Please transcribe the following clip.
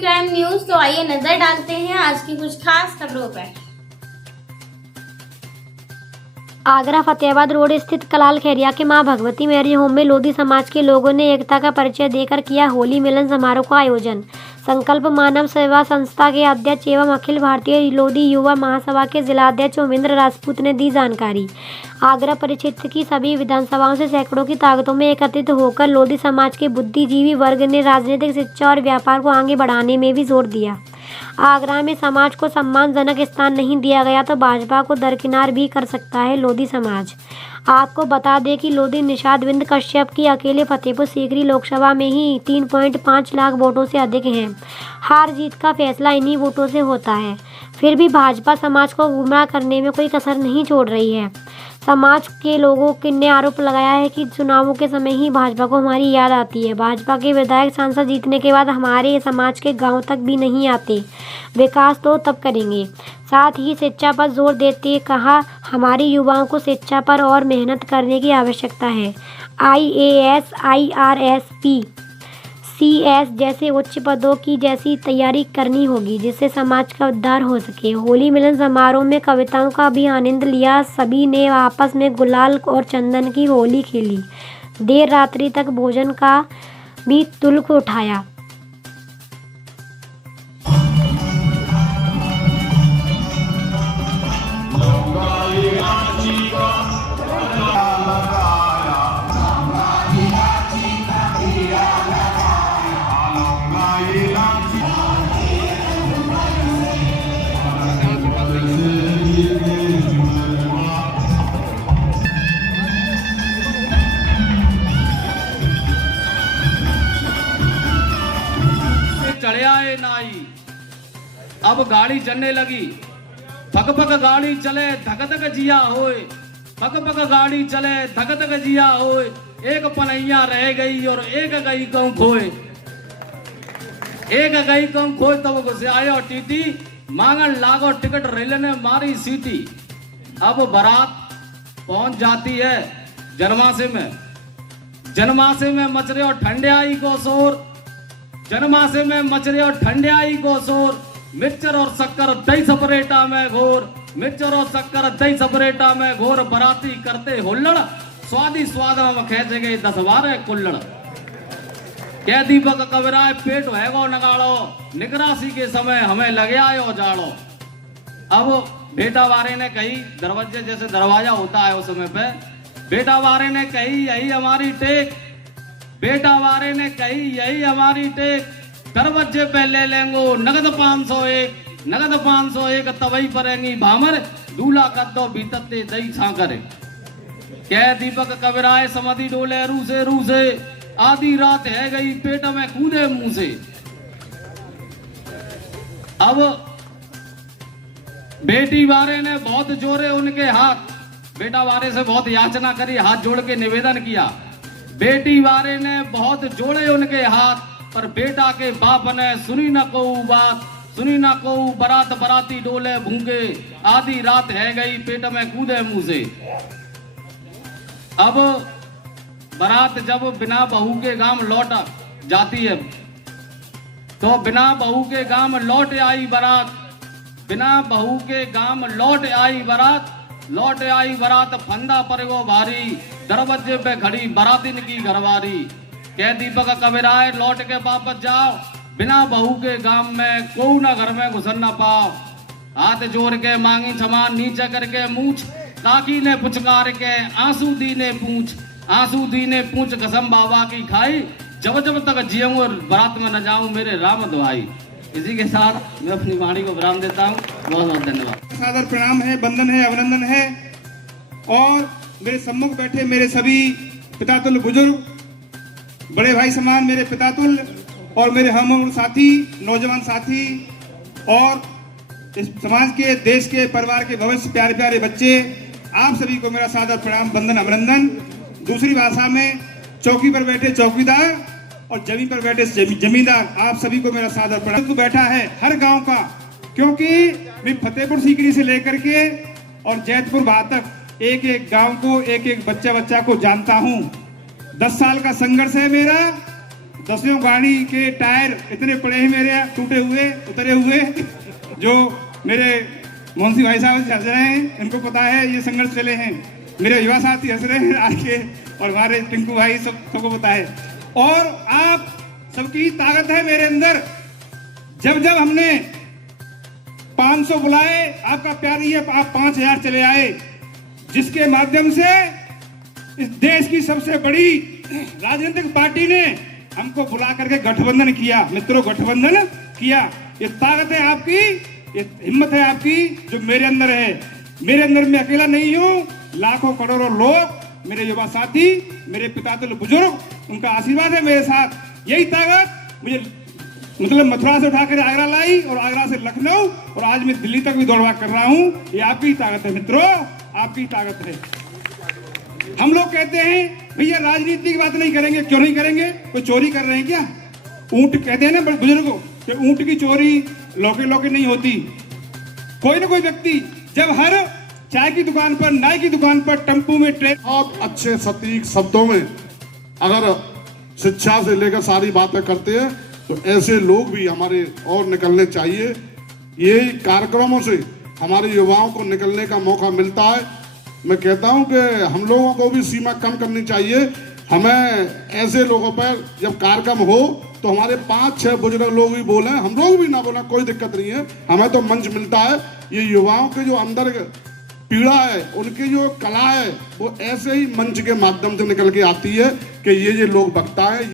Crime news. तो आइए नजर डालते हैं आज की कुछ खास खबरों पर। आगरा फतेहाबाद रोड स्थित कलाल खेरिया के मां भगवती मैरिज होम में लोधी समाज के लोगों ने एकता का परिचय देकर किया होली मिलन समारोह का आयोजन। संकल्प मानव सेवा संस्था के अध्यक्ष एवं अखिल भारतीय लोधी युवा महासभा के जिलाध्यक्ष उमेंद्र राजपूत ने दी जानकारी। आगरा परिक्षेत्र की सभी विधानसभाओं से सैकड़ों की ताकतों में एकत्रित होकर लोधी समाज के बुद्धिजीवी वर्ग ने राजनीतिक, शिक्षा और व्यापार को आगे बढ़ाने में भी जोर दिया। आगरा में समाज को सम्मानजनक स्थान नहीं दिया गया तो भाजपा को दरकिनार भी कर सकता है लोधी समाज। आपको बता दें कि लोधी निषाद बिंद कश्यप की अकेले फतेहपुर सीकरी लोकसभा में ही 3.5 लाख वोटों से अधिक हैं। हार जीत का फैसला इन्हीं वोटों से होता है। फिर भी भाजपा समाज को गुमराह करने में कोई कसर नहीं छोड़ रही है। समाज के लोगों ने आरोप लगाया है कि चुनावों के समय ही भाजपा को हमारी याद आती है। भाजपा के विधायक सांसद जीतने के बाद हमारे समाज के गांव तक भी नहीं आते। विकास तो तब करेंगे। साथ ही शिक्षा पर जोर देते कहा, हमारे युवाओं को शिक्षा पर और मेहनत करने की आवश्यकता है। IAS, IRS, CS जैसे उच्च पदों की जैसी तैयारी करनी होगी जिससे समाज का उद्धार हो सके। होली मिलन समारोह में कविताओं का भी आनंद लिया। सभी ने आपस में गुलाल और चंदन की होली खेली। देर रात्रि तक भोजन का भी तुल्क उठाया। चढ़िया नाई अब गाड़ी चलने लगी। भग भग गाड़ी चले धक धक जिया होए, भग भग गाड़ी चले धक धक जिया होए। एक पनैया रह गई और एक गई कहूं खोए, एक गई कहूं खोए। तब गुस्से आयो टीटी मांगन लागो टिकट, रेल ने मारी सीटी। अब बारात पहुंच जाती है जनमासे में। जनमासे में मच रहे और ठंडियाई को शोर, जनमासे में मच रहे और ठंडियाई को शोर। मिक्सचर और शक्कर दही सपरेटा में घोर, मिक्सचर और शक्कर दही सपरेटा में घोर। बराती करते हुल्लड़, स्वादी स्वाद में खेचे गए 10 12 कुल्लड़। कह दीपक कविराय पेट हैगो नगाड़ो, निगरासी के समय हमें लगे आयो जाड़ो। अब बेटा वारे ने कही, दरवाजे जैसे दरवाजा होता है उस समय पे, बेटा वारे ने कही यही हमारी टेक, बेटा वारे ने कही यही हमारी टेक। दरवाजे पे ले लेंगो नगद 501, नगद 501 तवई परेंगी भामर। दूल्हा कर दो बीतते दही छाकर। कह दीपक कविराय समाधि डोले रूसे रूसे, आधी रात है गई पेट में कूदे मुंह से। अब बेटी वारे ने बहुत जोरे उनके हाथ, बेटा वारे से बहुत याचना करी, हाथ जोड़ के निवेदन किया। बेटी वारे ने बहुत जोड़े उनके हाथ, पर बेटा के बाप ने सुनी न को बात, सुनी न को। बरात बराती डोले भूंगे, आधी रात है गई पेट में कूदे मुंह से। अब बारात जब बिना बहू के गांव लौट जाती है तो बिना बहू के गांव लौट आई बारात, बिना बहू के गांव लौट आई बारात। लौट आई बारात फंदा पर वो भारी, दरवाजे पे खड़ी बारातिन की घरवारी। कह दीपक कविराय लौट के वापस जाओ, बिना बहू के गांव में को ना घर में घुसन ना पाओ। हाथ जोड़ के मांगी क्षमा, नीचे करके मूछ, काकी ने पुचकार के आंसू दी ने पूछ, आंसू दी ने पूछ कसम बाबा की खाई। जब जब तक जियूंगा बारात में न जाऊं मेरे राम दुआई। इसी के साथ मैं अपनी वाणी को विराम देता हूँ। बहुत बहुत धन्यवाद। सादर प्रणाम है, वंदन है, अभिनंदन है। और मेरे सम्मुख बैठे मेरे सभी पितातुल्य बुजुर्ग, बड़े भाई समान मेरे पितातुल्य, और मेरे हम उम्र साथी, नौजवान साथी, और इस समाज के, देश के, परिवार के भविष्य प्यारे प्यारे बच्चे, आप सभी को मेरा सादर प्रणाम, वंदन, अभिनंदन। दूसरी भाषा में चौकी पर बैठे चौकीदार और जमीन पर बैठे जमींदार, आप सभी को मेरा सादर प्रणाम। तो बैठा है हर गांव का, क्योंकि मैं फतेहपुर सीकरी से लेकर के और जैतपुर वहां तक एक एक गांव को, एक एक बच्चा को जानता हूं। 10 साल का संघर्ष है मेरा, 10वीं गाड़ी के टायर इतने पड़े हैं मेरे टूटे हुए उतरे हुए, जो मेरे मोहन सिंह भाई साहब हंस रहे हैं, इनको पता है ये संघर्ष चले हैं। मेरे युवा साथी हंस रहे हैं आके, और हमारे टिंकू भाई सबको पता है। और आप सबकी ताकत है मेरे अंदर। जब जब हमने 500 बुलाए, आपका प्यार ही है, आप 5000 चले आए, जिसके माध्यम से इस देश की सबसे बड़ी राजनीतिक पार्टी ने हमको बुला करके गठबंधन किया। मित्रों, गठबंधन किया। ये ताकत है आपकी, ये हिम्मत है आपकी जो मेरे अंदर है। मेरे अंदर मैं अकेला नहीं हूँ, लाखों करोड़ों लोग, मेरे युवा साथी, मेरे पितातुल्य बुजुर्ग, उनका आशीर्वाद है मेरे साथ। यही ताकत मुझे मतलब मथुरा से उठाकर आगरा लाई, और आगरा से लखनऊ, और आज मैं दिल्ली तक भी दौड़वा कर रहा हूँ। ये आपकी ताकत है मित्रों, आपकी ताकत है। हम लोग कहते हैं भैया राजनीति की बात नहीं करेंगे। क्यों नहीं करेंगे? कोई चोरी कर रहे हैं क्या? ऊंट कहते हैं ना बुजुर्गों कि ऊंट की चोरी लौके लौके नहीं होती। कोई ना कोई व्यक्ति जब हर चाय की दुकान पर, नाई की दुकान पर, टेम्पू में, ट्रेन, बहुत अच्छे सटीक शब्दों में अगर शिक्षा से लेकर सारी बातें करते हैं, तो ऐसे लोग भी हमारे और निकलने चाहिए। ये कार्यक्रमों से हमारे युवाओं को निकलने का मौका मिलता है। मैं कहता हूं कि हम लोगों को भी सीमा कम करनी चाहिए। हमें ऐसे लोगों पर जब कार्यक्रम हो तो हमारे 5-6 बुजुर्ग लोग भी बोलें, हम लोग भी ना बोलें, कोई दिक्कत नहीं है। हमें तो मंच मिलता है। ये युवाओं के जो अंदर पीड़ा है, उनकी जो कला है, वो ऐसे ही मंच के माध्यम से निकल के आती है कि ये लोग बकता है।